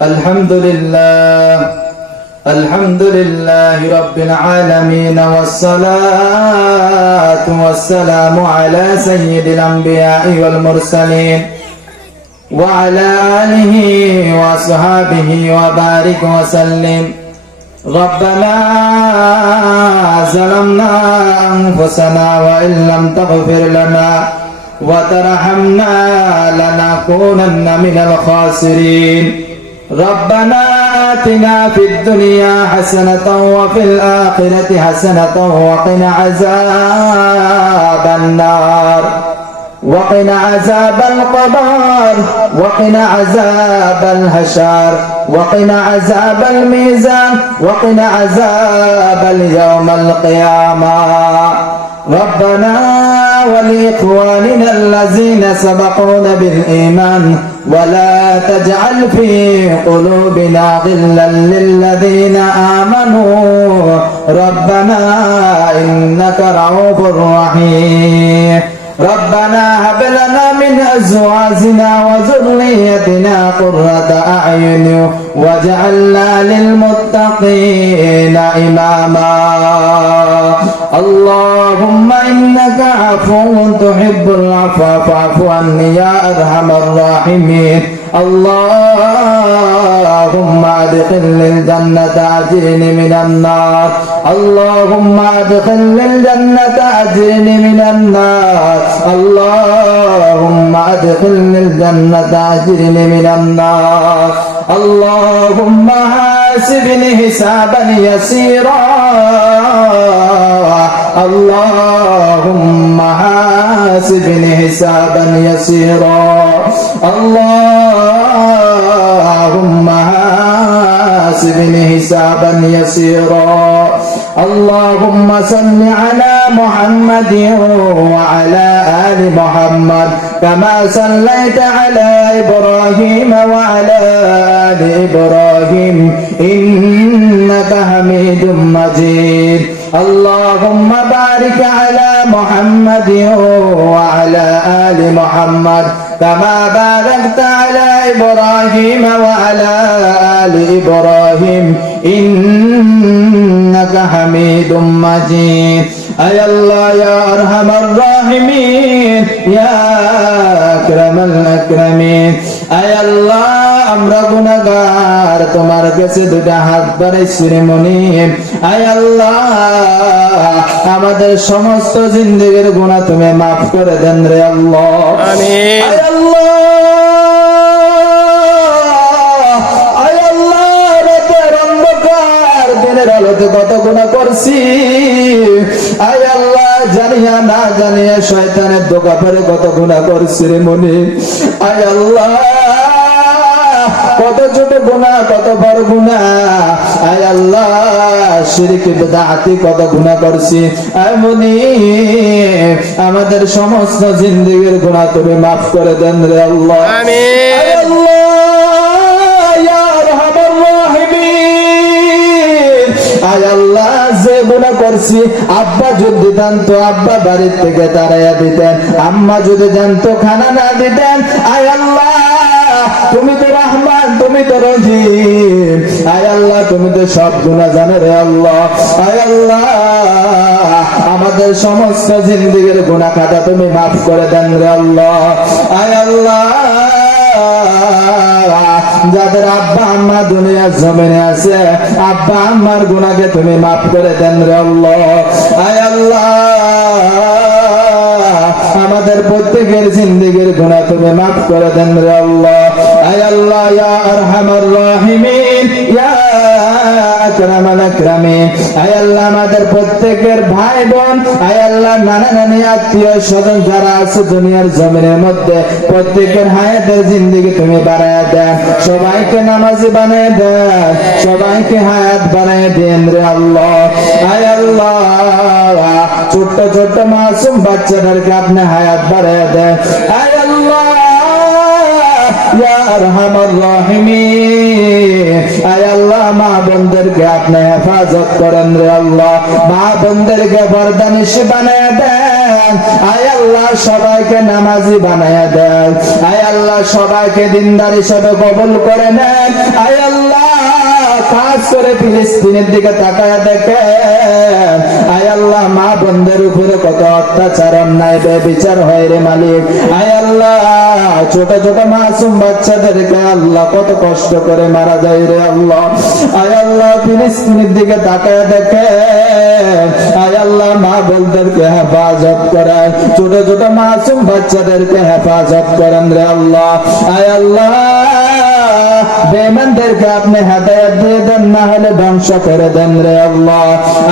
الحمد لله رب العالمين والصلاة والسلام على سيد الأنبياء والمرسلين وعلى آله وأصحابه وبارك وسلم. ربنا ظلمنا أنفسنا وإن لم تغفر لنا وترحمنا لنكونن من الخاسرين. ربنا آتنا في الدنيا حسنة وفي الآخرة حسنة وقنا عذاب النار وقنا عذاب القبر وقنا عذاب الحشر وقنا عذاب الميزان وقنا عذاب اليوم القيامة. ربنا ولإخواننا الذين سبقونا بالإيمان ولا تجعل في قلوبنا غلا للذين آمنوا ربنا إنك رؤوف رحيم. ربنا هب لنا من أزواجنا وذريتنا قرة أعين واجعلنا للمتقين إماما. اللهم إنك عفو تحب العفو فاعف عني يا أرحم الراحمين. اللهم أدخلني الجنة أجرني من النار. اللهم أدخلني الجنة أجرني من النار. اللهم أدخلني الجنة أجرني من النار. اللهم حاسبني حسابا يسيرا. اللهم حاسبني حسابا يسيرا. اللهم حاسبني حسابا يسيرا. اللهم صل على محمد وعلى آل محمد كما صليت على إبراهيم وعلى آل إبراهيم إنك حميد مجيد. اللهم بارك على محمد وعلى آل محمد كما باركت على إبراهيم وعلى آل إبراهيم إنك حميد مجيد. أي الله يا أرحم الراحمين يا أكرم الأكرمين. أي الله আমরা গুনাহগার তোমার কাছে দুটো হাত বাড়াইছি রে মুনিব। আয় আল্লাহ আমাদের সমস্ত জিন্দেগীর গুনাহ তুমি মাফ করে দেন রে আল্লাহ। আমিন। আয় আল্লাহ রাতের অন্ধকার দিনের আলোতে কত গুনাহ করছি। আয় আল্লাহ জানিয়া না জানিয়া শয়তানের ধোঁকা পড়ে কত গুনাহ করছি রে মুনিব। আয় আল্লাহ কত ছোট গুনাহ কত বড় গুনাহ। আয় আল্লাহ শিরক বিদআতি কত গুনাহ করছি। আয় মুনিব আমাদের সমস্ত জিন্দেগীর গুনাহ তুমি মাফ করে দেন রে আল্লাহ। আমিন। আয় আল্লাহ ইয়া আরহামার রাহিমিন। আয় আল্লাহ যে গুনাহ করছি আব্বা যদি জানতো আব্বা বাড়ির থেকে তাড়াইয়া দিতেন, আম্মা যদি জানতো খানা না দিতেন। আয় আল্লাহ তুমি তো রহমান তুমি তো রহিম। আয় আল্লাহ তুমি তো সব গুনাহ জানো রে আল্লাহ। আয় আল্লাহ আমাদের সমস্ত জিন্দেগীর গুনাহ খাতা তুমি মাফ করে দেন রে আল্লাহ। আয় আল্লাহ যাদের আব্বা আম্মা দুনিয়ার জমিনে আছে আব্বা আম্মার গুনাহকে তুমি মাফ করে দেন রে আল্লাহ। আয় আল্লাহ আমাদের প্রত্যেকের জিন্দেগীর গুনাহ তুমি মাফ করে দেন রে আল্লাহ। আয় আল্লাহ ইয়া আরহামার রাহিমিন ইয়া আকরামাল আকরামিন। আয় আল্লাহ আমাদের প্রত্যেকের ভাই বোন আয় আল্লাহ নানা নানি আত্মীয় স্বজন যারা আছে দুনিয়ার জমিনের মধ্যে প্রত্যেকের হায়াতের জিন্দেগি তুমি বাড়ায়া দেন, সবাইকে নামাজি বানায় দেন, সবাইকে হায়াত বানায় দেন রে আল্লাহ। আয় আল্লাহ ছোট্ট ছোট্ট মাসুম বাচ্চাদেরকে আপনি হায়াত বাড়ায় দেন। আয় আল্লাহ ইয়া আরহামার রাহিমিন। আয় আল্লাহ মা বোনদেরকে আপনি হেফাজত করেন রে আল্লাহ। মা বোনদেরকে পর্দানিশী বানায় দেন। আয় আল্লাহ সবাইকে নামাজি বানায় দেন। আয় আল্লাহ সবাইকে দিনদার হিসেবে কবুল করে নেন। আয় ফিলিস্তিনের দিকে তাকায় দেখে আয় আল্লাহ মা বোনদের উপরে কত অত্যাচার অন্যায় বিচার হয় রে মালিক। আয় আল্লাহ ছোট ছোট মাসুম বাচ্চাদেরকে আল্লাহ কত কষ্ট করে মারা যায় রে আল্লাহ। আয় আল্লাহ ফিলিস্তিনের দিকে তাকায় দেখে আয় আল্লাহ মা বোনদেরকে হেফাজত করে, ছোট ছোট মাসুম বাচ্চাদেরকে হেফাজত করেন রে আল্লাহ। আয় আল্লাহ বেঈমানদেরকে আপনি হেদায়েত দিয়ে দেন, না হলে ধ্বংস করে দেন রে আল্লাহ।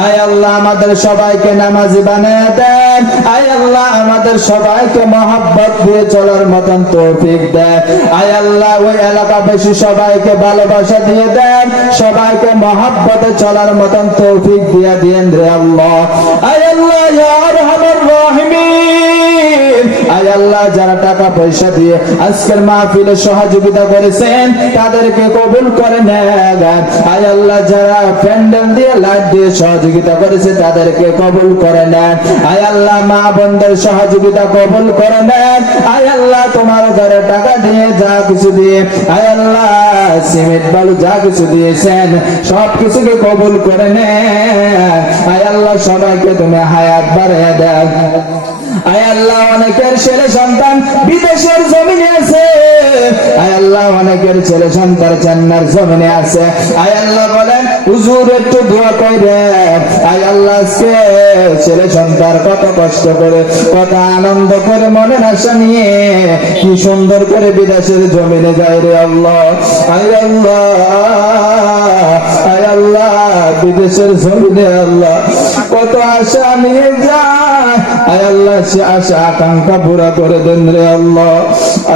আয় আল্লাহ আমাদের সবাইকে নামাজি বানায় দেন। আয় আল্লাহ আমাদের সবাইকে মহব্বত দিয়ে চলার মতন তৌফিক দেন। আয় আল্লাহ ওই এলাকাবাসী সবাইকে ভালোবাসা দিয়ে দেন, সবাইকে মহব্বতে চলার মতন তৌফিক দিয়ে দেন রে আল্লাহ। আয় আল্লাহ ইয়া আরহামার রাহিমিন, আয় আল্লাহ যারা টাকা পয়সা দিয়ে আজকের মাহফিলে সহযোগিতা করেছেন তাদেরকে কবুল করে নেন। আয় আল্লাহ যারা প্যান্ডেল দিয়ে লাইট দিয়ে সহযোগিতা করেছে তাদেরকে কবুল করে নেন। আয় আল্লাহ মা বোনদের সহযোগিতা কবুল করে নেন। আয় আল্লাহ তোমার ঘরে টাকা দিয়ে যা কিছু দিয়ে আয় আল্লাহ সিমেন্ট বালু যা কিছু দিয়েছেন সব কিছুকে কবুল করে নেন। আয় আল্লাহ সবাইকে তুমি হায়াত বাড়িয়ে দেন। আয় আল্লাহ অনেকের ছেলে সন্তান বিদেশের জমিনে আছে, আয় আল্লাহ অনেকের ছেলে সন্তান জান্নার জমিনে আছে। আয় আল্লাহ বলেন হুজুর একটু দোয়া করেন। আয় আল্লাহ আজকে ছেলে সন্তান কত কষ্ট করে কত আনন্দ করে মনের আশা নিয়ে কি সুন্দর করে বিদেশের জমিনে যায় রে আল্লাহ। আয় আল্লাহ আয় আল্লাহ বিদেশের জমিনে আল্লাহ কত আশা নিয়ে যায়। আয় আল্লাহ সে আশা আকাঙ্ক্ষা পুরা করে দেন রে আল্লাহ।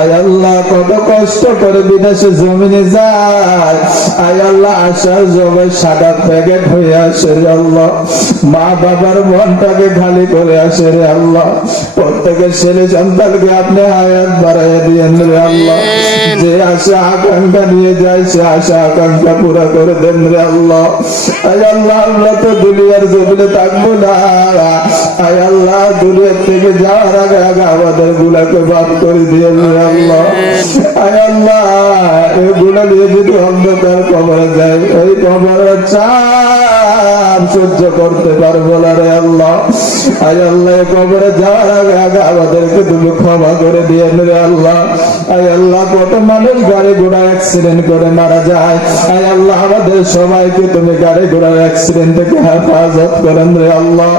আয় আল্লাহ কত কষ্ট করে বিদেশে জমিনে যায়। আয় আল্লাহ আশার জবে সাদা প্যাকেট হয়ে আসে রে আল্লাহ, মা বাবার মনটাকে খালি করে আসে রে আল্লাহ। প্রত্যেকের ছেলে সন্তানকে আপনি হায়াত বাড়াইয়া দিয়েন রে আল্লাহ। যে আশা আকাঙ্ক্ষা নিয়ে যায় সে আশা আকাঙ্ক্ষা পুরা করে দেন রে আল্লাহ। আয় আল্লাহ আমরা তো দুনিয়ার জমিনে থাকবো না। আয় আল্লাহ দুনিয়ার থেকে যাওয়ার আগে আগে আমাদের গুলাকে মাফ করে দিয়ে আল্লাহ। আয় আল্লাহ এই গুলা নিয়ে যদি অন্ধকার কবরে যায় ওই কবরের চাপ সহ্য করতে পারবো না রে আল্লাহ। আয় আল্লাহ কবরে যাওয়ার আগে আগে আমাদেরকে তুমি ক্ষমা করে দিয়ে রে আল্লাহ। আয় আল্লাহ কত মানুষ গাড়ি ঘোড়া অ্যাক্সিডেন্ট করে মারা যায়। আয় আল্লাহ আমাদের সবাইকে তুমি গাড়ি ঘোড়ার অ্যাক্সিডেন্ট থেকে হেফাজত করেন রে আল্লাহ।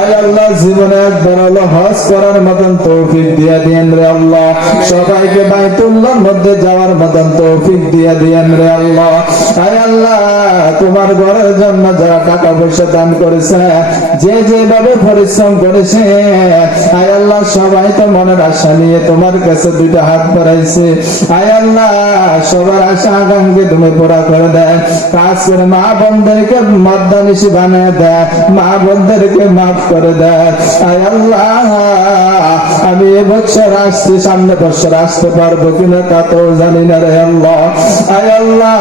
আয় আল্লাহ জীবনে একবার হলো হজ করার মতন তৌফিক দিয়ে দিয়েন রে আল্লাহ। সবাইকে বাইতুল্লাহর মধ্যে যাওয়ার মতন তৌফিক দিয়ে দিয়েন রে আল্লাহ। আয় আল্লাহ তোমার ঘরের জন্য যারা টাকা পয়সা দান করেছে, যে যেভাবে পরিশ্রম করেছে, আয় আল্লাহ সবাই তো মনের আশা নিয়ে তোমার কাছে দুইটা হাত বাড়াইছে। আয় আল্লাহ সবার আশা আকাঙ্ক্ষা তুমি পুরা করে দেয়। কাজ করে মা বোনদেরকে মদ্দানিশি বানিয়ে দেয়, মা বোনদেরকে মাফ করে দেয়। আয় আল্লাহ আমি এবছর আসছি, সামনে বছর আসতে পারবো কিনা তা তো জানি না রে আল্লাহ। আয় আল্লাহ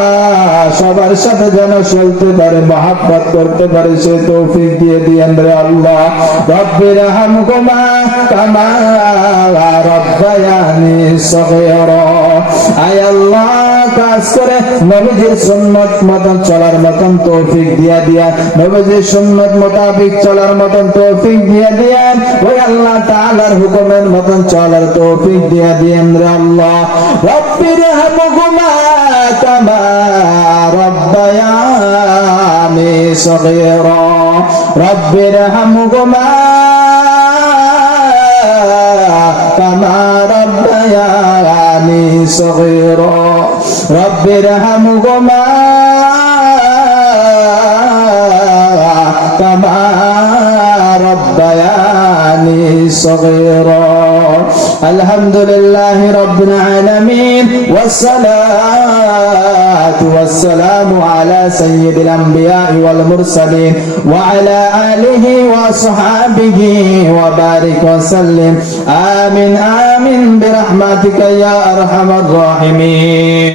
সবার সাথে যেন চলতে পারে, মহব্বত করতে পারে সে তৌফিক দিয়ে দিয়েন রে আল্লাহ। রব্বির হামহুমা কামা রব্বায়ানি সগীরা। আয় আল্লাহ কাজ করে নবীজির সুন্নাত মতন চলার মতন তৌফিক দিয়া দিয়া, নবীজির সুন্নাত মোতাবেক চলার মতন তৌফিক দিয়া দিয়া, ওই আল্লাহ তাআলার হুকুমের মতন চলার তৌফিক দিয়া দিয়েন রে আল্লাহ। রব্বির হামহুমা কামা রব্বায়ানি সগীরা। রব্বির হামহুমা কামা রব্বায়ানি সগীরা। রব্বির হামহুমা কামা রব্বায়ানি সগীরা। আলহামদুলিল্লাহি রাব্বিল আলামিন والصلاة والسلام على سيد الأنبياء والمرسلين وعلى آله وصحابه وبارك وسلم. آمين آمين برحمتك يا أرحم الراحمين.